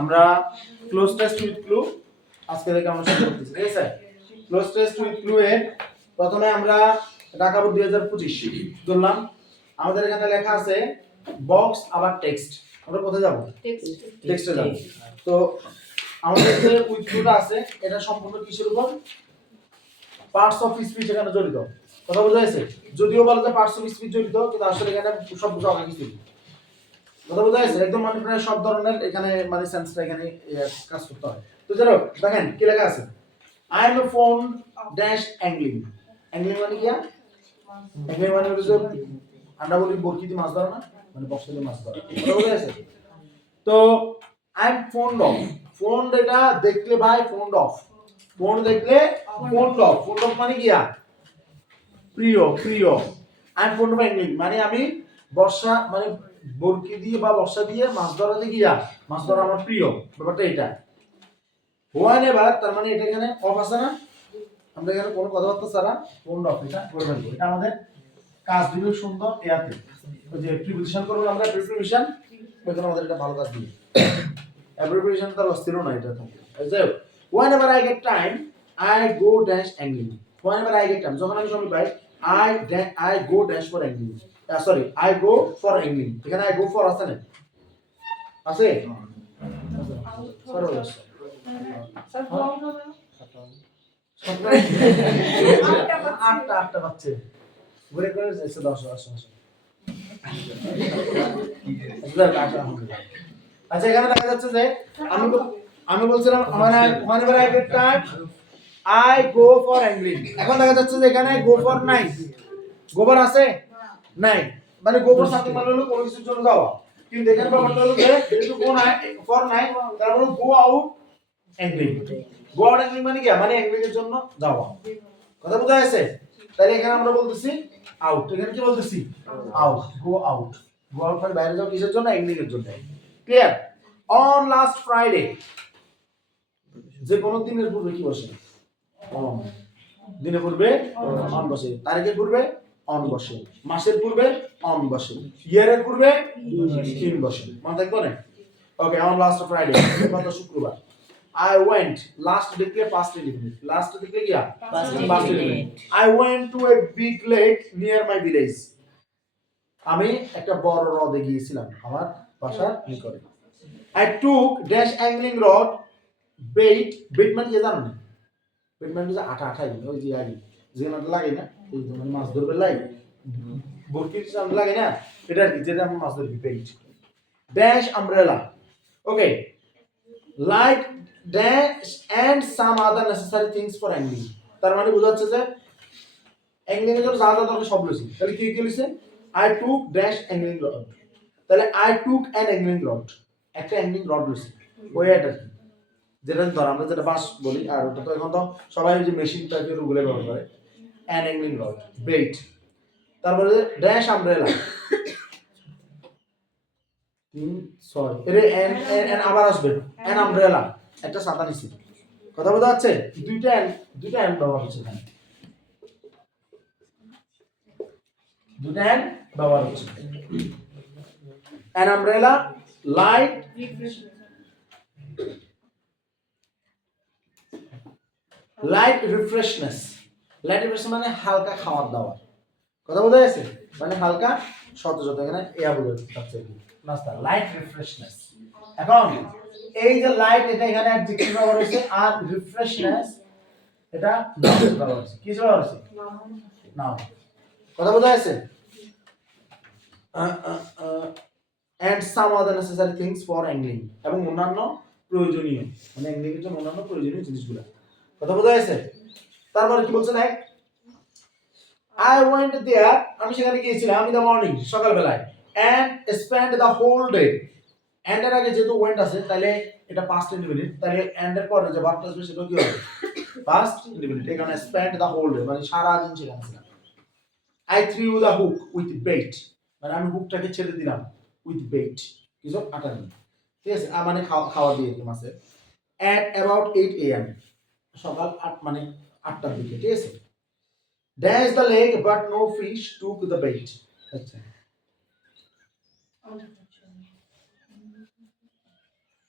আমরা cloze test with clue আজকে থেকে আমরা শুরু করতেছি। ঠিক আছে, ক্লোজ টেস্ট উইথ ক্লু এর প্রথমে আমরা ঢাকা বোর্ড 2025 ধরলাম। আমাদের এখানে লেখা আছে বক্স আবার টেক্সট। আমরা কোথায় যাব? টেক্সটে যাব। তো আমাদের যে উইথ ক্লুটা আছে এটা সম্পূর্ণ কিসের উপর? পার্টস অফ স্পিচ এখানে জড়িত। কথা বোঝা যাচ্ছে? যদিও বলে যে পার্টস অফ স্পিচ জড়িত, কিন্তু আসলে এখানে সব বোঝা আগে কিছু। কথা বোঝা যাচ্ছে? একদম মানে প্রায় সব ধরনের এখানে মানে সেন্সটা এখানে কাজ করতে হয়। তো চলো দেখেন কি লেখা আছে। I am fond dash angling. Angling মানে কি? অ্যাংলিং মানে হচ্ছে আমরা বলি বরকিতে মাছ ধরা না, মানে বক্সে মাছ ধরা। কথা বোঝা যাচ্ছে? তো I am phone off. Phone এটা দেখলে ভাই ফোন অফ। ফোন দেখলে ফোন অফ। ফোন অফ মানে কি? প্রিয় প্রিয়। আই এম ফোন অফ অ্যাংলিং মানে আমি বর্ষা মানে বরকি দিয়ে বা বর্ষা দিয়ে মাছ ধরাতে গিয়া মাছ ধরা আমার প্রিয়। ব্যাপারটা এটা। হোয়াইন এভার তার মানে এটা এখানে অফ আছে না, আমরা এখানে কোনো কথাবার্তা ছাড়া ফোন অফ এটা করে ফেলবো। এটা আমাদের কাজ দিবে সুন্দর ইয়াতে ওই যে প্রিপোজিশন করব আমরা, প্রিপোজিশন এখানে আমাদের এটা ভালো কাজ দিবে। অ্যাব্রিভিয়েশন তার অস্থির না এটা থাকে। যে whenever I get time I go dash angling. Whenever I get time যখন আমি সময় পাই I go dash for angling. Sorry I go for angling. এখানে আই গো ফর আছে না? আছে? সরি আটটা বাচ্চা ঘুরে করে এসে 10 আচ্ছা এখানে দেখা যাচ্ছে যে আমি বলছিলাম আমার whenever I get time I go for angling। এখন দেখা যাচ্ছে যে এখানে go for নাই, গোবর আছে নাই, মানে গোবর সামথিং মানে হলো কোনো কিছুর জন্য যাওয়া। কিন্তু এখানে ব্যাপারটা হলো যে যেহেতু go নাই for নাই, তারপরে go out angling। go out angling মানে কি? মানে angling এর জন্য যাওয়া। কথা বোঝা যাচ্ছে? তাহলে এখানে আমরা বলতেছি আউট। এখানে কি বলতেছি? Out. Go out. Go out মানে বাইরে যাও কিসের জন্য? অ্যাংলিং এর জন্য। ক্লিয়ার? On last Friday. যে কোন দিনের পূর্বে কি বসে? অন। দিনের পূর্বে অন বসে, তারিখের পূর্বে অন বসে, মাসের পূর্বে অন বসে, ইয়ারের পূর্বে দিন বসে। মনে থাকবে না? ওকে, অন লাস্ট ফ্রাইডে গত শুক্রবার। I went last declare past indefinite. Last declare क्या? Past indefinite. I went to a big lake near my village. আমি একটা বড় হ্রদে গিয়েছিলাম আমার বাসার নিকটে। I took dash angling rod bait মানে কি জানো না? bait মানে যে আঠা আঠা ওই যে আগে যেটা লাগে না, এই যে মানে মাছ ধরবে লাগে বরকির সামনে লাগে না, এটা আর কি যেটা আমরা মাছ ধরি bait। dash umbrella. Okay, light dash and some other necessary things for angling। তার মানে বোঝাচ্ছে যে অ্যাংলিং এর জন্য যা যা দরকার সব লইছি। তাহলে কি কি লইছে? I took dash angling rod। তাহলে I took an angling rod, একটা অ্যাংলিং রড লইছি। ওই এটা কি? যেটা ধর আমরা যেটা বাঁশ বলি, আর ওটা তো এখন তো সবাই যে মেশিন টাইপের ওগুলো ব্যবহার করে। an angling rod bait। তারপরে dash umbrella 3 6 এর এন আবার আসবে an umbrella, একটা ছাতা নিছি। কথা বোঝা যাচ্ছে? দুইটা এন ব্যবহার হচ্ছে এখানে, দুইটা এন ব্যবহার হচ্ছে। an umbrella, light refreshness। Light refreshness মানে হালকা খাওয়ার দাওয়ার। কথা বোঝা যাচ্ছে? মানে হালকা সতেজতা, এখানে এয়া বোঝা যাচ্ছে নাস্তা, লাইট রিফ্রেশনেস। এখন এই যে লাইট এটা এখানে অ্যাডজেক্টিভ ব্যবহার হয়েছে, আর রিফ্রেশনেস এটা নাউন ব্যবহার হয়েছে। কি ব্যবহার হয়েছে? নাউন। কথা বোঝা যাচ্ছে? and some other necessary things for angling, এবং অন্যান্য প্রয়োজনীয় মানে অ্যাংলিং এর জন্য অন্যান্য প্রয়োজনীয় জিনিসগুলো। কথা বোঝা যাচ্ছে? তারপরে কি বলছে দেখ, I went there, আমি সেখানে গিয়েছিলাম in the morning, সকালবেলায়, and spent the whole day। and এর আগে যেহেতু went আছে তাহলে এটা past indefinite, তাহলে and এর পরে যে ভার্বটা আসবে সেটা কি হবে? past indefinite। এখানে spent the whole day মানে সারা দিন সেখানে ছিলাম। I threw the hook with bait, মানে আমি হুকটাকে ছেড়ে দিলাম with bait, কিছু আটা দিয়ে। ঠিক আছে, মানে খাওয়া দিয়ে কি মাছে। at about 8 am, সকাল 8 মানে 8টার দিকে। ঠিক আছে, dash the lake but no fish took the bait। আচ্ছা,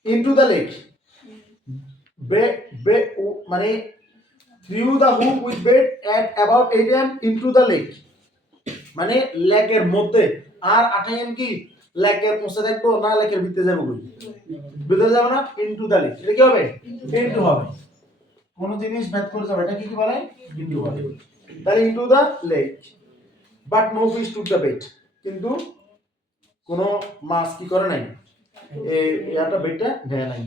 into the lake মানে threw the hook with bait at about 8 am into the lake মানে লেকের মধ্যে আর 8 am কি লেকের মধ্যে দেখবো না লেকের ভিতরে যাবো কই ভিতরে যাব না ইনটু দ্য লেক এটা কি হবে ইনটু হবে কোন জিনিস ভেদ করে যাবে এটা কি কি বলে ইনটু বলে তাহলে into the lake but no fish took the bait কিন্তু কোন মাছ কি করে নাই এই এটা বেটটা দেয় নাই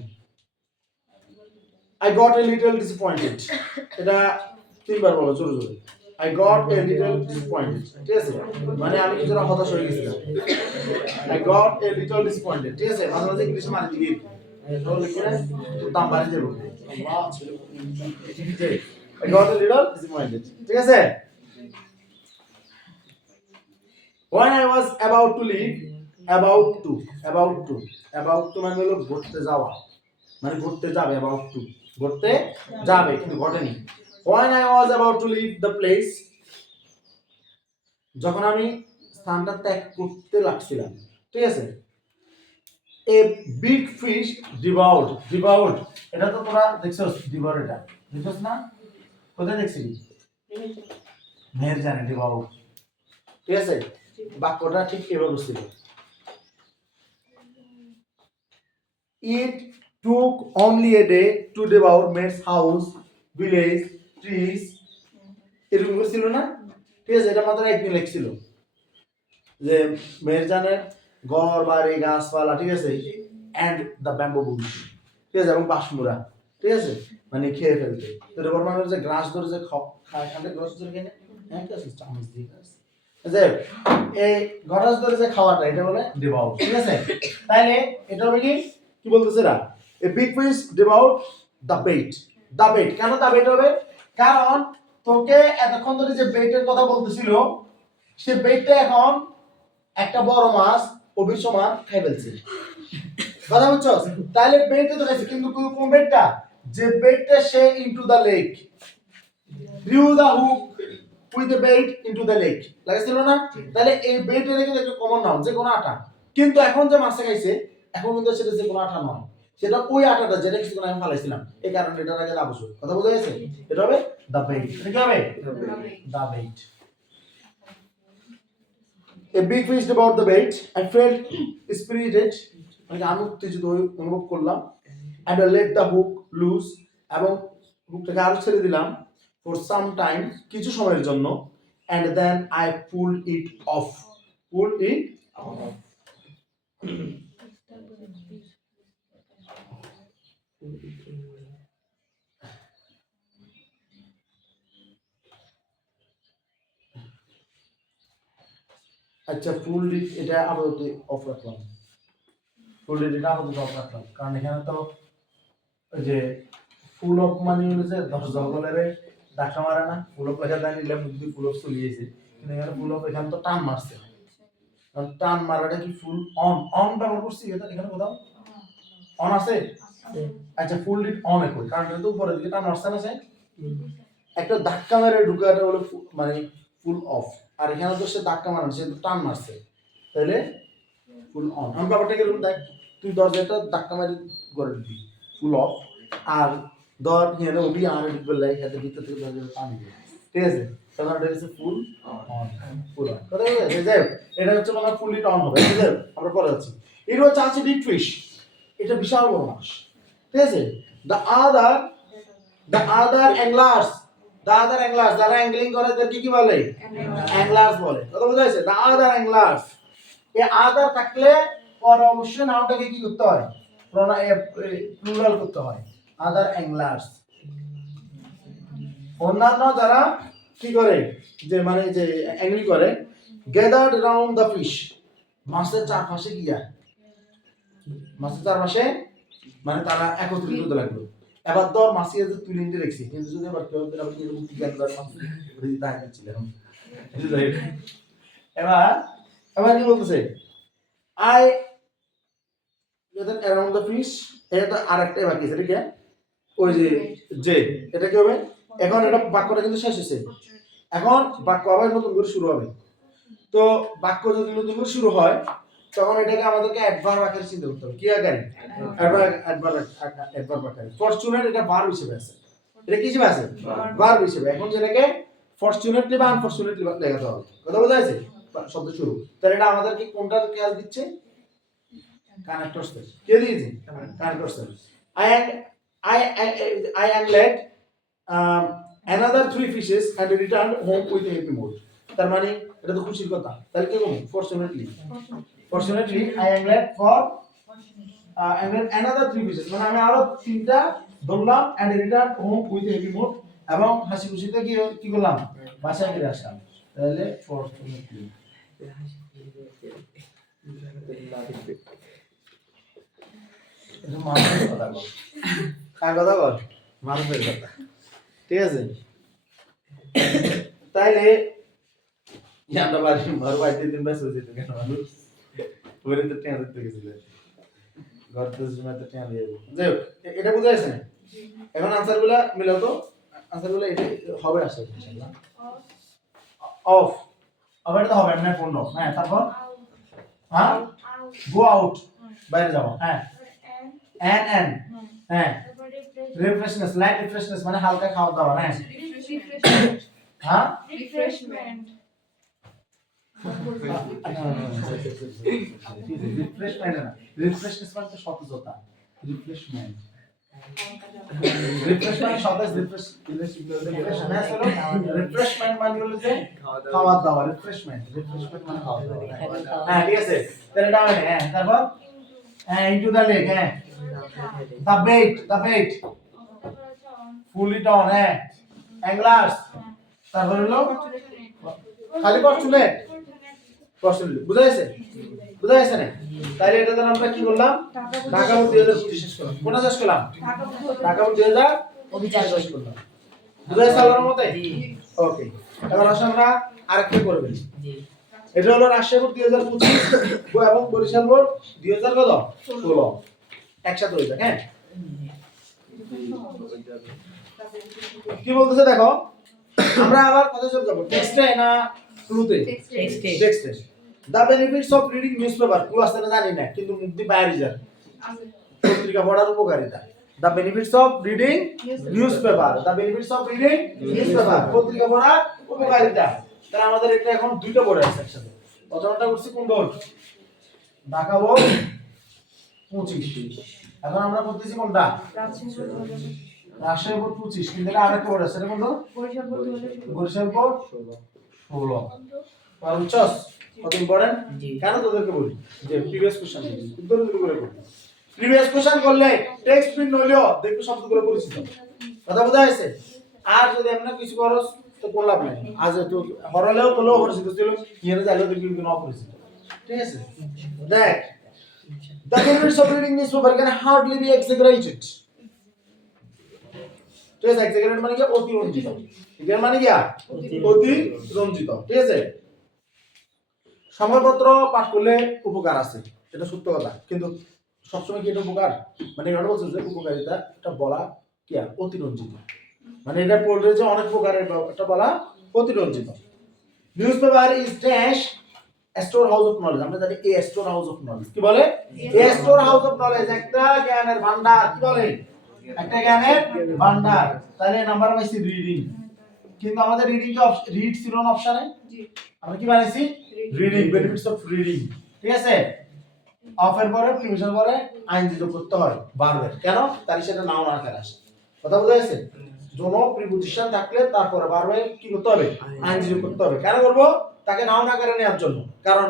I got a little disappointed এটা তিনবার বলো জোরে জোরে I got a little disappointed ঠিক আছে মানে আমি কিছুটা হতাশ হয়ে গেছিলাম I got a little disappointed ঠিক আছে মাঝে মাঝে ইংলিশে মানে দিবি তো লিখে দাম বাড়িয়ে দেব I got a little disappointed ঠিক আছে when I was about to leave about to মানে হলো ঘুরতে যাওয়া মানে ঘুরতে যাবে about to ঘুরতে যাবে কিন্তু ঘটেনি when I was about to leave the place যখন আমি স্থানটা ত্যাগ করতে লাগছিলাম ঠিক আছে a big fish devoured এটা তো তোরা দেখছস devoured এটা দেখছস না কোথায় দেখছিস মেহের জানে devoured ঠিক আছে বাক্যটা ঠিক এভাবে ছিল it took only a day to devour Maid's house village trees এরকম ছিল না ঠিক আছে এটা মাত্র একদিন লেখছিল যে মেহেরজানের ঘর বাড়ি গাছপালা ঠিক আছে এন্ড দ্য ব্যাম্বু বুশ ঠিক আছে এবং বাঁশমুড়া ঠিক আছে মানে খেয়ে ফেলতে তো এরপর মানুষ যে গ্রাস ধরে যে খায় খান্ডে গ্রাস ধরে খেয়ে হ্যাঁ কি আছে চামচ দিয়ে খায় যে এই গ্রাস ধরে যে খাওয়াটা এটা বলে ডিভাউট ঠিক আছে তাইলে এটা হবে কি বলতেছে না a big fish devour the bait কেন দ্য বেট হবে কারণ তোকে এতক্ষণ ধরে যে বেটের কথা বলতেছিল সে বেটটা এখন একটা বড় মাছ অভিসমান খাই ফেলছে কথা বুঝছো তাহলে বেটে তো খাইছে কিন্তু কোন বেটটা যে বেটটা সে into the lake threw the hook with the bait into the lake লাগছিল না তাহলে এই বেটের কিন্তু একটা কমন নাম যে কোন আটা কিন্তু এখন যে মাছটা খাইছে এখন কিন্তু সেটা যে কোন আটা নয় সেটা ওই আটাটা যেটা কিছু আমি ফালাইছিলাম এই কারণে এটার আগে আবশ্যক কথা বুঝা গেছে এটা হবে দা বেট কি হবে দা bet A big fish about the bait. I felt spirited. মানে আমি উত্তেজিত অনুভব করলাম and I let the hook loose এবং হুকটাকে আরো ছেড়ে দিলাম for some time কিছু সময়ের জন্য and then I pulled it off. আচ্ছা ফুল ডিট এটা আপাতত অফ রাখলাম কারণ এখানে তো ওই যে ফুল অফ মানে হচ্ছে জলগলের ধাক্কা মারে না ফুল অফ লেখা জানি নিলাম যদি ফুল অফ চলে গেছে কিন্তু এখানে ফুল অফ এখানে তো টান মারছে কারণ টান মারাটা কি ফুল অন ব্যবহার করছি এখানে কোথাও অন আছে আচ্ছা ফুল ডিট অন এ করি কারণ এটা তো উপরের দিকে টান মারছে না একটা ধাক্কা মেরে ঢুকাটা হলো মানে ফুল অফ আর এখানে তো সে ধাক্কা মারছে সে তো টান মারছে তাহলে ফুল অন আমি ব্যাপারটা কিরকম দেখ তুই দরজাটা ধাক্কা মারি করে দিবি ফুল অফ আর দর এখানে ওবি আর বললে এখানে ভিতর থেকে দরজাটা টান দিবি ঠিক আছে তখন এটা হচ্ছে ফুল অন ফুল অন কথা বুঝলে যাই এটা হচ্ছে মানে ফুল ইট অন হবে ঠিক আছে আমরা পরে যাচ্ছি এটা হচ্ছে আছে বিগ ফিশ এটা বিশাল বড় মাছ ঠিক আছে দ্য আদার অ্যাংলার্স যারা অ্যাংলিং করে তাদেরকে কি বলে অ্যাংলার্স বলে কথা বোঝা যাচ্ছে দ্য আদার অ্যাংলার্স এই আদার থাকলে পর অবশ্যই নাউনটাকে কি করতে হয় প্লুরাল করতে হয় আদার অ্যাংলার্স অন্যান্য যারা কি করে যে মানে যে অ্যাংলিং করে গ্যাদার্ড রাউন্ড দ্য ফিশ মাছের চারপাশে গিয়া মাছের চারপাশে মানে তারা একত্রিত হতে লাগলো এবার ধর মাসি যে তুই লিঙ্কে রেখেছি কিন্তু যদি আবার কেউ আবার কি এরকম টিকা দেওয়ার মাসি যদি তাই দিচ্ছিলাম এবার কি বলতেছে আই অ্যারাউন্ড দ্য ফিশ এটা আরেকটা বাকি আছে ঠিক আছে ওই যে এটা কি হবে এখন এটা বাক্যটা কিন্তু শেষ হয়েছে এখন বাক্য আবার নতুন করে শুরু হবে তো বাক্য যদি নতুন করে শুরু হয় তখন এটাকে আমাদেরকে অ্যাডভার্ব আকারে চিন্তা করতে হবে কি আকারে অ্যাডভার্ব আকারে ফরচুনেট এটা ভার্ব হিসেবে আছে এটা কি হিসেবে আছে ভার্ব হিসেবে এখন যেটাকে ফরচুনেটলি বা আনফরচুনেটলি লেখাতে হবে কথা বোঝা যাচ্ছে শব্দ শুরু তাহলে এটা আমাদেরকে কোনটার খেয়াল দিচ্ছে কানেক্টরস কে দিয়েছে connectors I angled another 3 fishes and returned home with a happy mood তার মানে এটা তো খুশির কথা তাহলে কি বলবো fortunately I angled another 3 fishes মানে আমি আরো তিনটা ধরলাম and returned home with a happy mood এবং হাসি খুশিতে কি করলাম বাসায় ফিরে আসলাম তাহলে fortunately এটা মানুষের কথা বল কার কথা বল মানুষের কথা ঠিক আছে তাইলে আমরা বাড়িতে দিন ব্যস্ত হয়েছি কেন মানুষ ওরে তো টেন দেখতে গেছিল ঘর তো জমাতে টেন দিয়ে যাই হোক এটা বুঝা যাচ্ছে না এখন আনসারগুলো মিলাও তো আনসারগুলো এটা হবে আসলে ইনশাআল্লাহ অফ আবার এটা হবে না ফোন অফ হ্যাঁ তারপর হ্যাঁ গো আউট বাইরে যাও হ্যাঁ and হ্যাঁ রিফ্রেশনেস লাইট রিফ্রেশনেস মানে হালকা খাওয়া দাওয়া হ্যাঁ হ্যাঁ রিফ্রেশমেন্ট রিফ্রেশমেন্ট না রিফ্রেশনেস মানে তো সতেজতা রিফ্রেশমেন্ট রিফ্রেশমেন্ট সতেজ রিফ্রেশমেন্ট মানে হলো যে খাওয়া দাওয়া রিফ্রেশমেন্ট মানে খাওয়া দাওয়া হ্যাঁ ঠিক আছে তাহলে এটা হবে হ্যাঁ তারপর হ্যাঁ ইনটু দ্য লেক হ্যাঁ the bait full it on হ্যাঁ anglers তারপর হলো খালি ফরচুনেট বুঝা যাচ্ছে না তাহলে এটা দ্বারা আমরা কি করলাম ঢাকা বোর্ড 2025 শেষ করলাম কোনটা শেষ করলাম ঢাকা বোর্ড 2025 শেষ করলাম বুঝা যাচ্ছে আল্লাহর মতে ওকে এবার আসলে আমরা আরেকটা করব জি এটা হলো রাজশাহী বোর্ড 2025 এবং বরিশাল বোর্ড 2016 একসাথে হইবে হ্যাঁ কি বলতেছে দেখো আমরা আবার কথা চলে যাব টেক্সটে না ক্লুতে টেক্সটে the benefits of reading newspaper clue আছে না জানি না কিন্তু মুক্তি বাইরে যায় পত্রিকা পড়ার উপকারিতা the benefits of reading newspaper the benefits of reading newspaper পত্রিকা পড়ার উপকারিতা তাহলে আমাদের এটা এখন দুইটা বোর্ড আছে একসাথে প্রথমটা করছি কোন বোর্ড ঢাকা বোর্ড 25 এখন আমরা করতেছি কোনটা রাজশাহী বোর্ড 25 কিন্তু এটা আরেকটা বোর্ড আছে এটা কোনটা বরিশাল বোর্ড 16 পারুচস কত ইম্পর্টেন্ট কেন তোদেরকে বলি যে প্রিভিয়াস কোশ্চেন উত্তর দিতে করে করতে প্রিভিয়াস কোশ্চেন করলে টেক্সট প্রিন্ট হইলো দেখো শব্দগুলো পরিচিত কথা বোঝা যাচ্ছে আর যদি এমন কিছু করো তো কোন লাভ নাই আজ তো হরলেও বলেও পরিচিত ছিল ইয়ারে যাইলেও দেখবি কিন্তু অপরিচিত ঠিক আছে দেখ the benefits of reading newspaper can hardly be exaggerated ঠিক আছে exaggerate মানে কি অতিরঞ্জিত এর মানে কি অতিরঞ্জিত ঠিক আছে সংবাদপত্র পাঠ করলে উপকার আছে এটা সত্য কথা কিন্তু সবসময় কি এটা উপকার মানে এটা বলছে যে উপকারিতা এটা বলা কি অতিরঞ্জিত মানে এটা পড়লে যে অনেক উপকারের এটা বলা অতিরঞ্জিত newspaper is dash store house of knowledge আমরা জানি এ স্টোর হাউস অফ নলেজ কি বলে এ স্টোর হাউস অফ নলেজ একটা জ্ঞানের ভান্ডার কি বলে একটা জ্ঞানের ভান্ডার তাহলে নাম্বার পাইছি রিডিং কিন্তু আমাদের রিডিং কি রিড ছিল না অপশনে জি আমরা কি বানাইছি রিডিং বেনিফিটস অফ রিডিং ঠিক আছে অফের পরে প্রিমিশন পরে আইনজি যোগ করতে হয় বারবার কেন তার সেটা নাউন আকারে আসে কথা বোঝা যাচ্ছে জনো প্রিপজিশন থাকলে তারপরে বারবার কি করতে হবে আইনজি যোগ করতে হবে কেন করব তাকে নাউন আকারে নেওয়ার জন্য কারণ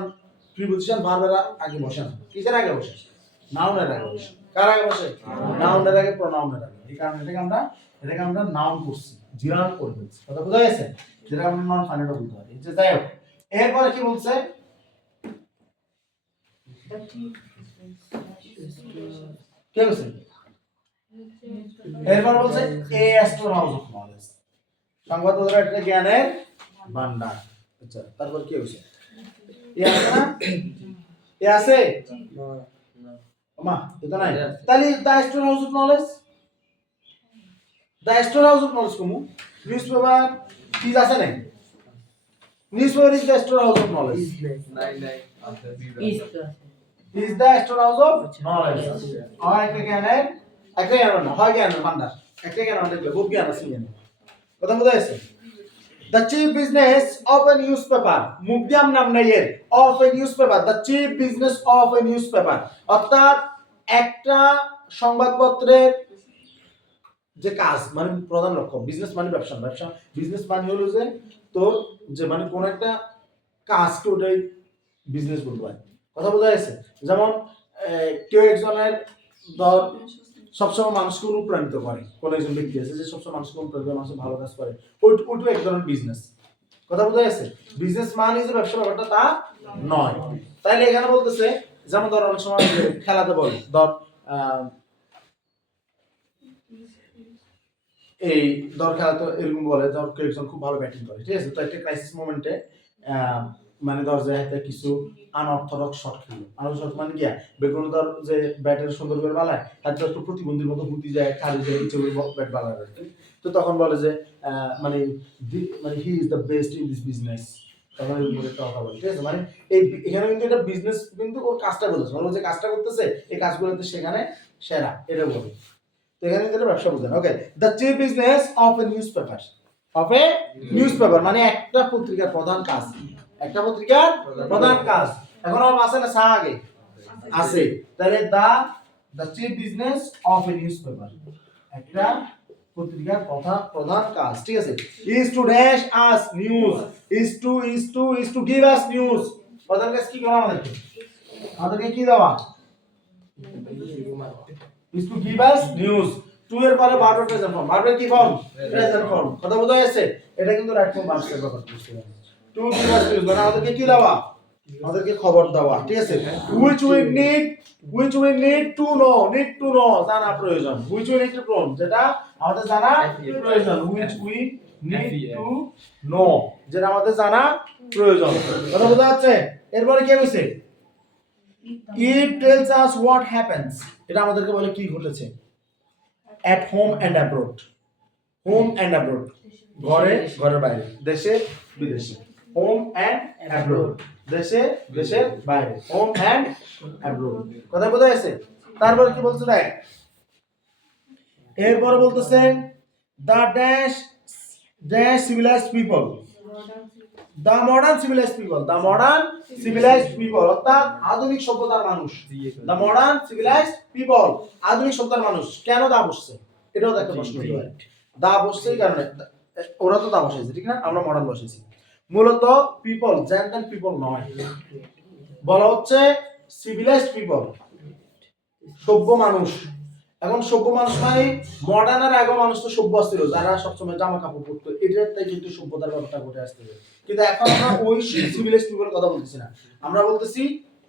প্রিপজিশন বারবার আগে বসে না কিসের আগে বসে নাউনের আগে বসে কার আগে বসে নাউনের আগে প্রোনাউনের আগে এই কারণে এটাকে আমরা নাউন করছি জিরান করে দিচ্ছি কথা বোঝা গেছে যেটা আমরা নন ফাইনাল বলতে পারি যে যাই হোক এরপরে কি বলছে কে বলছে এরপর বলছে এ স্টোর হাউস অফ নলেজ সংবাদপত্র একটা জ্ঞানের ভান্ডার আচ্ছা তারপর কি হইছে এ আছে না এ আছে মা এটা নাই তাহলে the storehouse of knowledge the storehouse of knowledge কোমু নিউজপেপার কি আছে নাই newspaper is the storehouse of knowledge নাই He is the storehouse of knowledge. হয় একটা জ্ঞানের না হয় জ্ঞানের ভান্ডার একটা জ্ঞান ভান্ডার কি খুব জ্ঞান আছে জ্ঞান কথা বোঝা যাচ্ছে The chief business of a newspaper মুখদিয়াম নাম নাই এর of a newspaper the chief business of a newspaper অর্থাৎ একটা সংবাদপত্রের যে কাজ মানে প্রধান লক্ষ্য বিজনেস মানে ব্যবসা বিজনেস মানে হলো যে তোর যে মানে কোন একটা কাজকে ওটাই বিজনেস বলতে হয় কথা বোঝা যাচ্ছে যেমন কেউ একজনের ধর সবসময় মানুষকে অনুপ্রাণিত করে কোন একজন ব্যক্তি আছে যে সবসময় মানুষকে অনুপ্রাণিত করে মানুষের ভালো কাজ করে ওইটা এক ধরনের বিজনেস কথা বোঝা যাচ্ছে বিজনেস মানে যে ব্যবসা ব্যাপারটা তা নয় তাইলে এখানে বলতেছে যেমন ধর অনেক সময় খেলাতে বলে ধর এই ধর খেলা তো এরকম বলে ধর কেউ একজন খুব ভালো ব্যাটিং করে ঠিক আছে তো একটা ক্রাইসিস মোমেন্টে মানে ধর যে একটা কিছু আনঅর্থোডক্স শট খেললো আনঅর্থোডক্স মানে কি বেগুন ধর যে ব্যাটের সুন্দর করে বালায় হয়তো একটু প্রতিবন্ধীর মতো হুতি যায় খালি যায় ইচ্ছে করে ব্যাট বালায় আর কি তো তখন বলে যে মানে মানে he is the best in this business তখন এর উপরে কথা বলে ঠিক আছে মানে এই এখানে কিন্তু এটা বিজনেস কিন্তু ওর কাজটা বলতেছে মানে যে কাজটা করতেছে এই কাজগুলোতে সেখানে সেরা এটা বলে তো এখানে কিন্তু ব্যবসা বুঝেন okay the chief business of a newspaper মানে একটা পত্রিকার প্রধান কাজ একটা পত্রিকার প্রধান কাজ এখন আর আছে না সা আগে আছে তাহলে the chief business of a newspaper একটা পত্রিকার প্রধান কাজ ঠিক আছে is to dash us news is to give us news প্রধান কাজ কি করা আমাদেরকে কি দেওয়া is to give us news to এর পরে ভার্ব প্রেজেন্ট ফর্ম ভার্বের কি ফর্ম প্রেজেন্ট ফর্ম কথা বোঝা যাচ্ছে এটা কিন্তু রাইট ফর্ম ভার্বের ব্যাপার বুঝতে পারছেন টু গিভ আস নিউজ মানে আমাদেরকে কি দেওয়া আমাদেরকে খবর দেওয়া ঠিক আছে which we need to know জানা প্রয়োজন which we need to know যেটা আমাদের জানা প্রয়োজন which we need to know যেটা আমাদের জানা প্রয়োজন কথা বোঝা যাচ্ছে এরপরে কি হইছে It tells us what happens. এটা আমাদেরকে বলে কি ঘটেছে at home and abroad. Home and abroad. ঘরের বাইরে দেশে বিদেশে home and abroad. দেশের বাইরে home and abroad. কথা বোঝা যাচ্ছে তারপর কি বলছে দেখ এরপর বলতেছে the dash civilized people. The modern civilized people অর্থাৎ আধুনিক সভ্যতার মানুষ the modern civilized people আধুনিক সভ্যতার মানুষ কেন দা বসছে এটাও একটা প্রশ্ন হতে পারে দা বসছে এই কারণে ওরা তো দা বসাইছে ঠিক না আমরা মডার্ন বসাইছি মূলত পিপল জেন্টাল পিপল নয় বলা হচ্ছে civilized people সভ্য মানুষ এখন সভ্য মানুষ মানে মডার্নের আগে মানুষ তো সভ্য ছিল যারা সবসময় জামা কাপড় পরতো এটার তাই কিন্তু সভ্যতার ব্যাপারটা ঘটে আসছে কিন্তু এখন আমরা ওই সিভিলাইজড পিপলের কথা বলতেছি না আমরা বলতেছি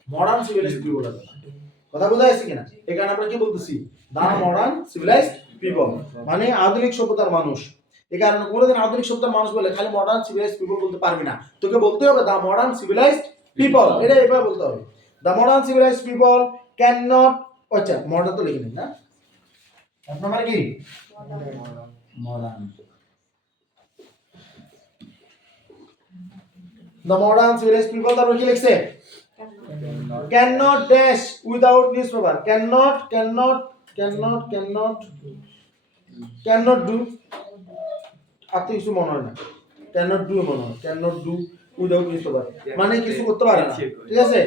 মডার্ন সিভিলাইজড পিপলের কথা বোঝা যাচ্ছে কিনা এখানে আমরা কি বলতেছি দা মডার্ন সিভিলাইজড পিপল মানে আধুনিক সভ্যতার মানুষ এই কারণে কোনোদিন আধুনিক সভ্যতার মানুষ বলে খালি মডার্ন সিভিলাইজড পিপল বলতে পারবি না তোকে বলতে হবে দা মডার্ন সিভিলাইজড পিপল এটা এভাবে বলতে হবে the modern civilized people cannot আচ্ছা মডার্ন তো লিখে নিন না এক নম্বরে কি modern The modern civilized people তারপর কি লিখছে cannot dash without newspaper cannot do আপনি কিছু মনে হয় না cannot do মনে হয় cannot do without newspaper মানে কিছু করতে পারে না ঠিক আছে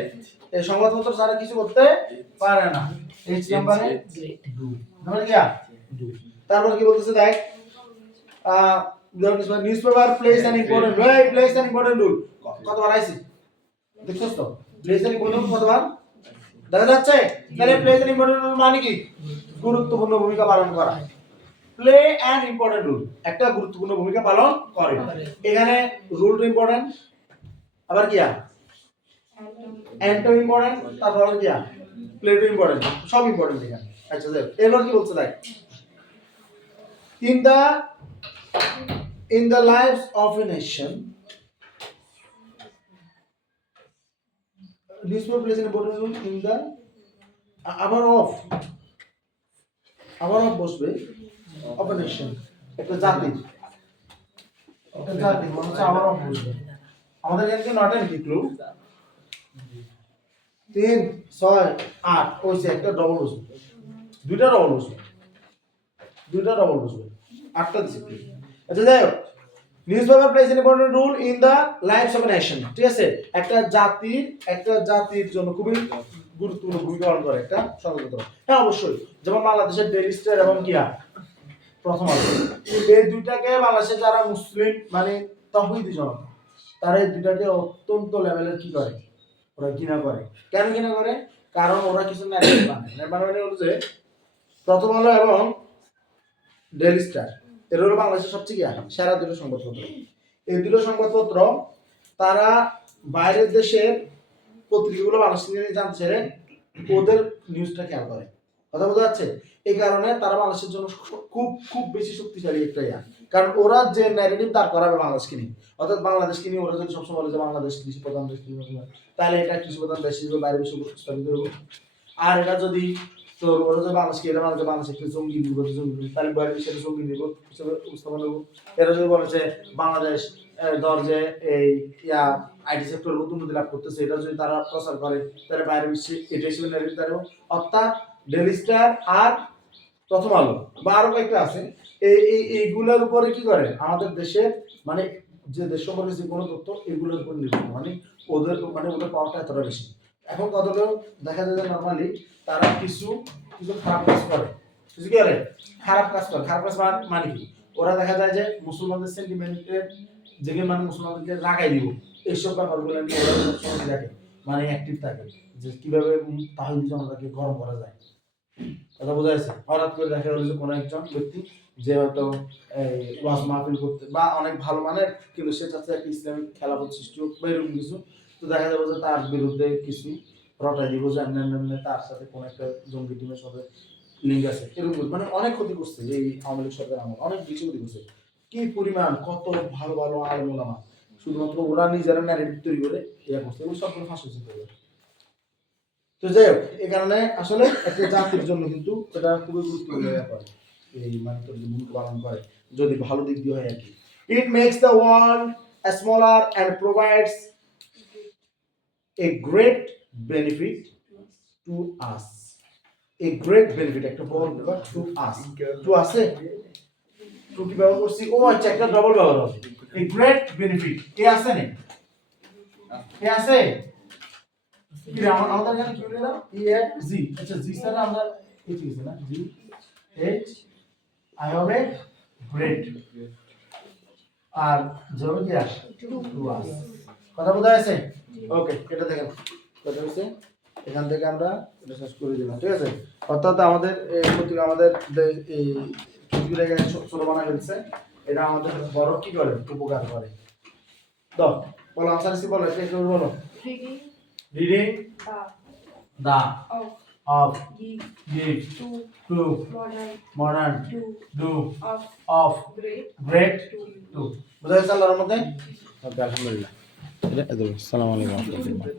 এই সংবাদপত্র ছাড়া কিছু করতে পারে না এইচ নাম্বারে do মানে কি do তারপর কি বলতেছে দেখ newspaper plays an important role কতবার আইছি দেখছস তো plays an important কতবার দেখা যাচ্ছে তাহলে plays an important role মানে কি গুরুত্বপূর্ণ ভূমিকা পালন করা play an important role একটা গুরুত্বপূর্ণ ভূমিকা পালন করে এখানে রুলটা ইম্পর্টেন্ট আবার কি অ্যান্টো ইম্পর্টেন্ট তারপর কি প্লেটো ইম্পর্টেন্ট সব ইম্পর্টেন্ট এখানে আচ্ছা দেখ এবার কি বলছে দেখ in the lives of a nation newspaper plays an important role in the আবার অফ বসবে of a nation একটা জাতির মানুষ আবার অফ বসবে আমাদের এখানে নট এন ক্লু 3 6 8 ওইছে একটা ডবল বসবে দুইটা ডবল বসবে আটটা দিছি আচ্ছা যাই হোক newspaper plays an important role in the lifes of a nation ঠিক আছে একটা জাতির জন্য খুবই গুরুত্বপূর্ণ ভূমিকা পালন করে একটা সংবাদপত্র হ্যাঁ অবশ্যই যেমন বাংলাদেশের ডেইলি স্টার এবং কিয়া প্রথম আলো এই দুইটাকে বাংলাদেশে যারা মুসলিম মানে তাওহীদি জনতা তারা এই দুইটাকে অত্যন্ত লেভেলের কি করে ওরা ঘৃণা করে কেন ঘৃণা করে কারণ ওরা কিছু ন্যারেটিভ মানে হলো যে প্রথম আলো এবং ডেইলি স্টার এর হলো বাংলাদেশের সবচেয়ে কি সেরা দুটো সংবাদপত্র এই দুটো সংবাদপত্র তারা বাইরের দেশের পত্রিকাগুলো বাংলাদেশ নিয়ে জানতে ছেড়ে ওদের নিউজটা খেয়াল করে কথা বোঝা যাচ্ছে এই কারণে তারা বাংলাদেশের জন্য খুব খুব বেশি শক্তিশালী একটা কারণ ওরা যে ন্যারেটিভ দাঁড় করাবে বাংলাদেশকে নিয়ে অর্থাৎ বাংলাদেশকে নিয়ে ওরা যদি সবসময় বলে যে বাংলাদেশ কৃষি প্রধান দেশ তাহলে এটা কৃষি প্রধান দেশ হিসেবে বাইরে বিশ্ব স্থাপিত হবে আর এটা যদি তো ওরা যদি বাংলাদেশকে এটা মানে বাংলাদেশ একটা জঙ্গি নির্ভর জঙ্গি তাহলে বাইরে বিশ্বের জঙ্গি নির্ভর হিসেবে উপস্থাপন করবো এরা যদি বলে যে বাংলাদেশ ধর যে এই আইটি সেক্টর উন্নতি লাভ করতেছে এটা যদি তারা প্রচার করে তাহলে বাইরে বিশ্বে এটা হিসেবে ন্যারেটিভ দাঁড়াবো অর্থাৎ ডেইলি স্টার আর প্রথম আলো বা আরো কয়েকটা আছে এইগুলোর উপরে কি করে আমাদের দেশের মানে যে দেশ সম্পর্কে যে কোনো তথ্য এগুলোর উপর নির্ভর মানে ওদের পাওয়ারটা এতটা বেশি এখন কতটা দেখা যায় যে নর্মালি তারা কিছু খারাপ কাজ করে কিছু কি করে খারাপ কাজ মানে কি ওরা দেখা যায় যে মুসলমানদের সেন্টিমেন্টের যেখানে মানে মুসলমানদেরকে রাগাই দিব এইসব ব্যাপারগুলো নিয়ে ওরা সবসময় দেখে মানে অ্যাক্টিভ থাকে যে কিভাবে তাহিদি জনতাকে গরম করা যায় কথা বোঝা যাচ্ছে হঠাৎ করে দেখা গেল যে কোনো একজন ব্যক্তি যে হয়তো ওয়াজ মাহফিল করতে বা অনেক ভালো মানের কিন্তু সে চাচ্ছে একটা ইসলামিক খেলাফত সৃষ্টি হোক বা এরকম কিছু তো দেখা যাবে যে তার বিরুদ্ধে কিছু রটাই দিব যে তার সাথে কোনো একটা জঙ্গি টিমের সাথে লিঙ্ক আছে এরকম মানে অনেক ক্ষতি করছে এই আওয়ামী লীগ সরকার আমার অনেক বেশি ক্ষতি করছে কি পরিমাণ কত ভালো ভালো আলেম ওলামা শুধুমাত্র ওরা নিজেরা ন্যারেটিভ তৈরি করে ইয়া করছে এবং সবগুলো ফাঁসি হচ্ছে তো যাই হোক এই কারণে আসলে একটা জাতির জন্য কিন্তু এটা খুবই গুরুত্বপূর্ণ ব্যাপার এই মানবতার যে ভূমিকা পালন করে যদি ভালো দিক দিয়ে হয় আর কি it makes the world smaller and provides a great benefit to us a great benefit একটা বড় ব্যাপার টু আস টু আছে টু কি ব্যবহার করছি ও আচ্ছা একটা ডবল ব্যবহার হবে এ গ্রেট বেনিফিট কে আছে না কে আছে কি আমাদের এখানে কি বলে না ই এ জি আচ্ছা জি স্যার আমরা কি লিখছি না জি এইচ আই হবে গ্রেট আর জবে কি আসে টু আস কথা বোঝা যাচ্ছে ওকে এটা দেখেন কথা হচ্ছে এখান থেকে আমরা এটা শেষ করে দিলাম ঠিক আছে অর্থাৎ আমাদের এই পত্রিকা আমাদের এই পত্রিকাকে ছোট বানায় ফেলছে এটা আমাদের বড় কি করে উপকার করে তো বলো আনসার সি বলো এটা একটু বলো reading the of give to modern do of great to বুঝা গেছে আল্লাহর মধ্যে ওকে আলহামদুলিল্লাহ আসসালামু আলাইকুম